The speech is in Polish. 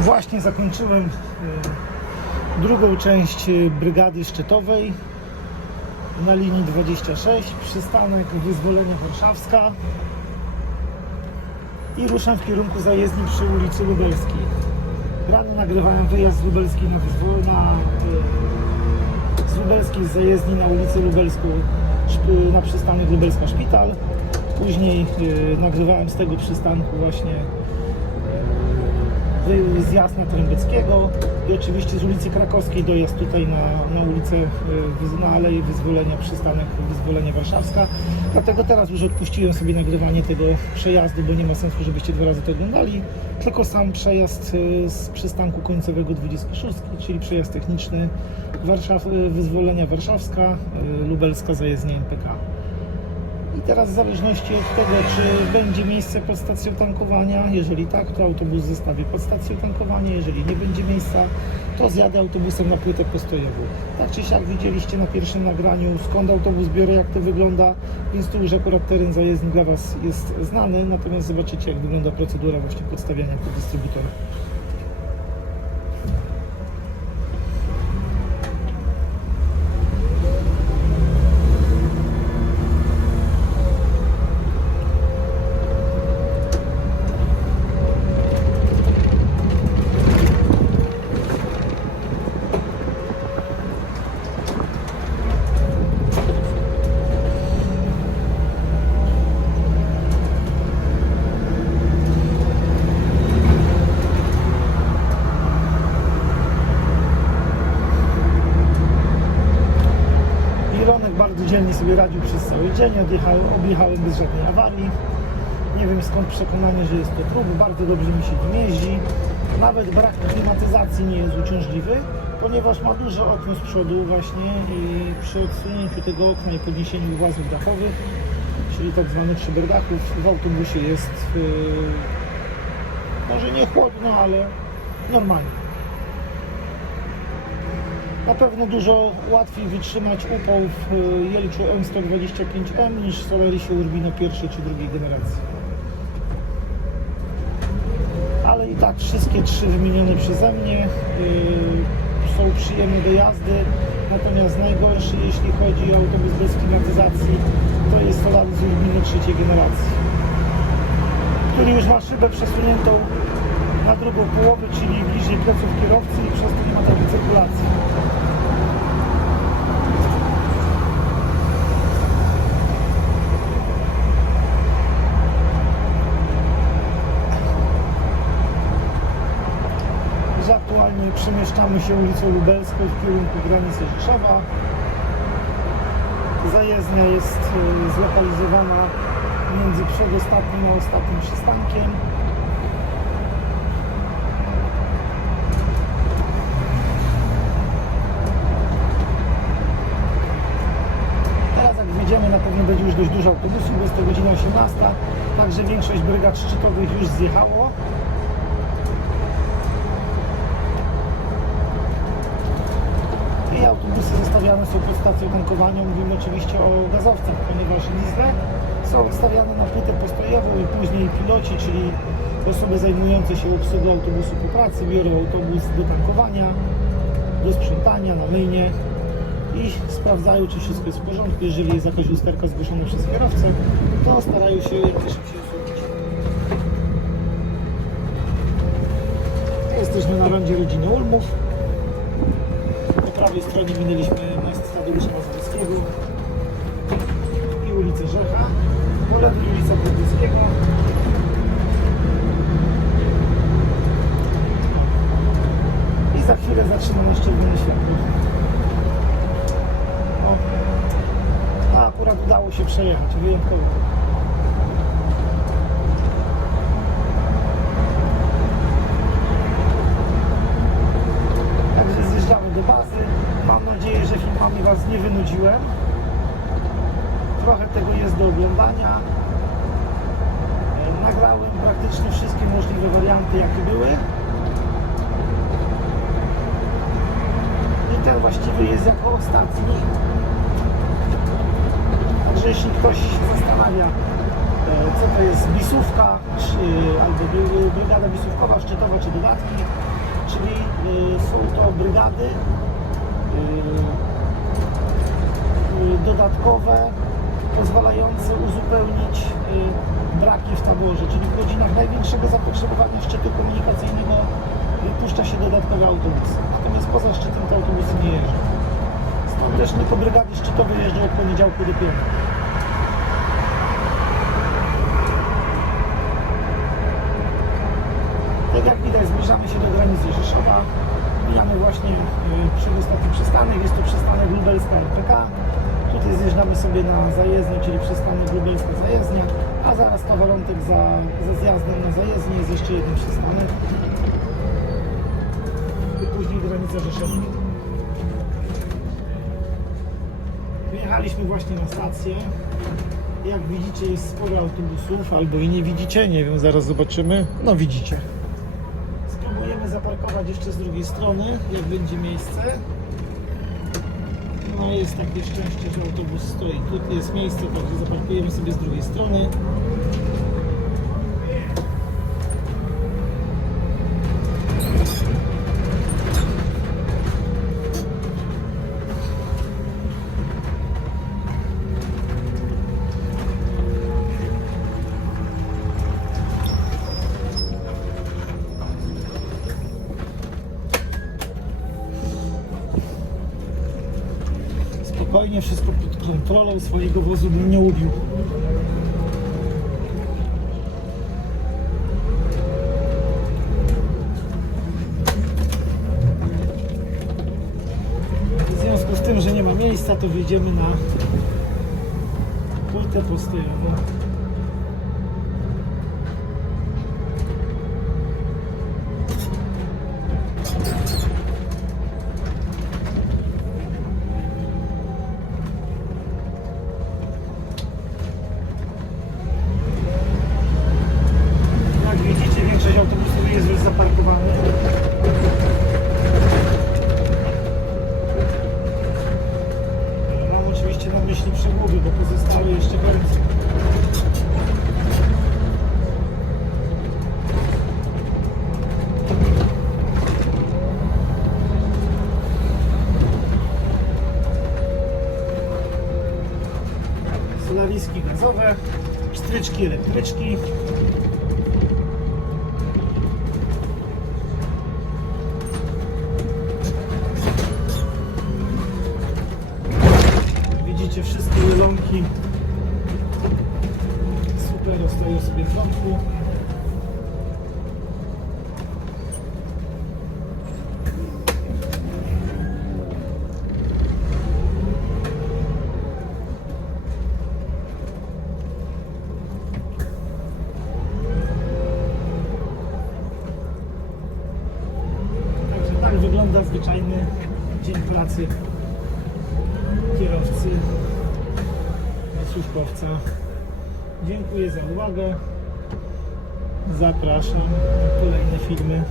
Właśnie zakończyłem e, drugą część e, brygady szczytowej na linii 26, przystanek Wyzwolenia Warszawska i ruszam w kierunku zajezdni przy ulicy Lubelskiej. Rano nagrywałem wyjazd z Lubelskiej na Wyzwolenia, e, z Lubelskiej z zajezdni na ulicę Lubelską na przystanek Lubelska Szpital. Później nagrywałem z tego przystanku właśnie zjazd na Trębeckiego i oczywiście z ulicy Krakowskiej dojazd tutaj na, na ulicę Wyz- na Aleję Wyzwolenia, przystanek Wyzwolenia Warszawska. Dlatego teraz już odpuściłem sobie nagrywanie tego przejazdu, bo nie ma sensu, żebyście dwa razy to oglądali. Tylko sam przejazd y, z przystanku końcowego 26, czyli przejazd techniczny Warszaw, y, Wyzwolenia Warszawska, Lubelska zajezdnia MPK. I teraz w zależności od tego, czy będzie miejsce pod stacją tankowania, jeżeli tak, to autobus zostawię pod stacją tankowania, jeżeli nie będzie miejsca, to zjadę autobusem na płytę postojową. Tak czy siak widzieliście na pierwszym nagraniu, skąd autobus biorę, jak to wygląda, więc tu już akurat teren zajezdni dla Was jest znany, natomiast zobaczycie, jak wygląda procedura właśnie podstawiania pod dystrybutora. Sobie radził przez cały dzień, odjechałem, objechałem bez żadnej awarii. Nie wiem skąd przekonanie, że jest to trup, bardzo dobrze mi się nim jeździ. Nawet brak klimatyzacji nie jest uciążliwy, ponieważ ma duże okno z przodu właśnie i przy odsunięciu tego okna i podniesieniu włazów dachowych, czyli tak zwanych szyberdachów, w autobusie jest yy, może nie chłodno, ale normalnie. Na pewno dużo łatwiej wytrzymać upał w y, Jelczu M125M niż w Solarisie Urbino pierwszej czy drugiej generacji. Ale i tak wszystkie trzy wymienione przeze mnie y, są przyjemne do jazdy. Natomiast najgorszy, jeśli chodzi o autobus bez klimatyzacji, to jest Solaris Urbino trzeciej generacji, który już ma szybę przesuniętą na drugą połowę, czyli bliżej pleców kierowcy i przez to nie ma takiej cyrkulacji. aktualnie przemieszczamy się ulicą Lubelską w kierunku granicy Rzeszowa. Zajezdnia jest e, zlokalizowana między przedostatnim a ostatnim przystankiem. Teraz jak pewno będzie już dość dużo autobusów, bo jest to godzina 18, także większość brygad szczytowych już zjechało. I autobusy zostawiane są pod stacją tankowania. Mówimy oczywiście o gazowcach, ponieważ diesle są stawiane na płytę postojową i później piloci, czyli osoby zajmujące się obsługą autobusu po pracy, biorą autobus do tankowania, do sprzątania, na myjnie i sprawdzają, czy wszystko jest w porządku. Jeżeli jest jakaś usterka zgłoszona przez kierowcę, to starają się jak najszybciej usunąć. Jesteśmy na rondzie rodziny Ulmów. Po prawej stronie minęliśmy most Tadeusza Mazowieckiego i ulicę Rzecha. Po lewej ulica Brodnickiego. I za chwilę zaczyna nas czerwone światło. O. A akurat udało się przejechać, wyjątkowo. Także zjeżdżamy do bazy. Mam nadzieję, że filmami Was nie wynudziłem. Trochę tego jest do oglądania. E, Nagrałem praktycznie wszystkie możliwe warianty, jakie były. I ten właściwie jest jako ostatni. Także jeśli ktoś się zastanawia, co to jest bisówka, czy, albo bry- brygada bisówkowa, szczytowa, czy dodatki, czyli e, są to brygady e, e, dodatkowe, pozwalające uzupełnić e, braki w taborze, czyli w godzinach największego zapotrzebowania szczytu komunikacyjnego wypuszcza się dodatkowe autobusy. Natomiast poza szczytem te autobusy nie jeżdżą. Stąd też tylko brygady szczytowe jeżdżą od poniedziałku do piątku. Tak jak widać, zbliżamy się do granicy Rzeszowa. Mijamy właśnie y, przy ostatnim przystanek. Jest to przystanek Lubelska RPK. Tutaj zjeżdżamy sobie na zajezdnię, czyli przystanek Lubelska Zajezdnia, a zaraz Kawalątek za, za zjazdem na zajezdnię jest jeszcze jeden przystanek. I później granica Rzeszowa. Wyjechaliśmy właśnie na stację. Jak widzicie jest sporo autobusów, albo i nie widzicie, nie wiem, zaraz zobaczymy. No widzicie. Zaparkować jeszcze z drugiej strony, jak będzie miejsce. No jest takie szczęście, że autobus stoi. Tu jest miejsce, także zaparkujemy sobie z drugiej strony. Spokojnie, wszystko pod kontrolą, swojego wozu bym nie ubił. W związku z tym, że nie ma miejsca, to wyjdziemy na płytę postojową. Jak widzicie, większość autobusów jest już zaparkowanych. Mam oczywiście na myśli przegłowy, bo pozostały jeszcze wersje. Solariski gazowe, stryczki elektryczki. Jelonki super stoją sobie w domku. Tak wygląda zwyczajny dzień pracy kierowcy, służbowca. Dziękuję za uwagę. Zapraszam na kolejne filmy.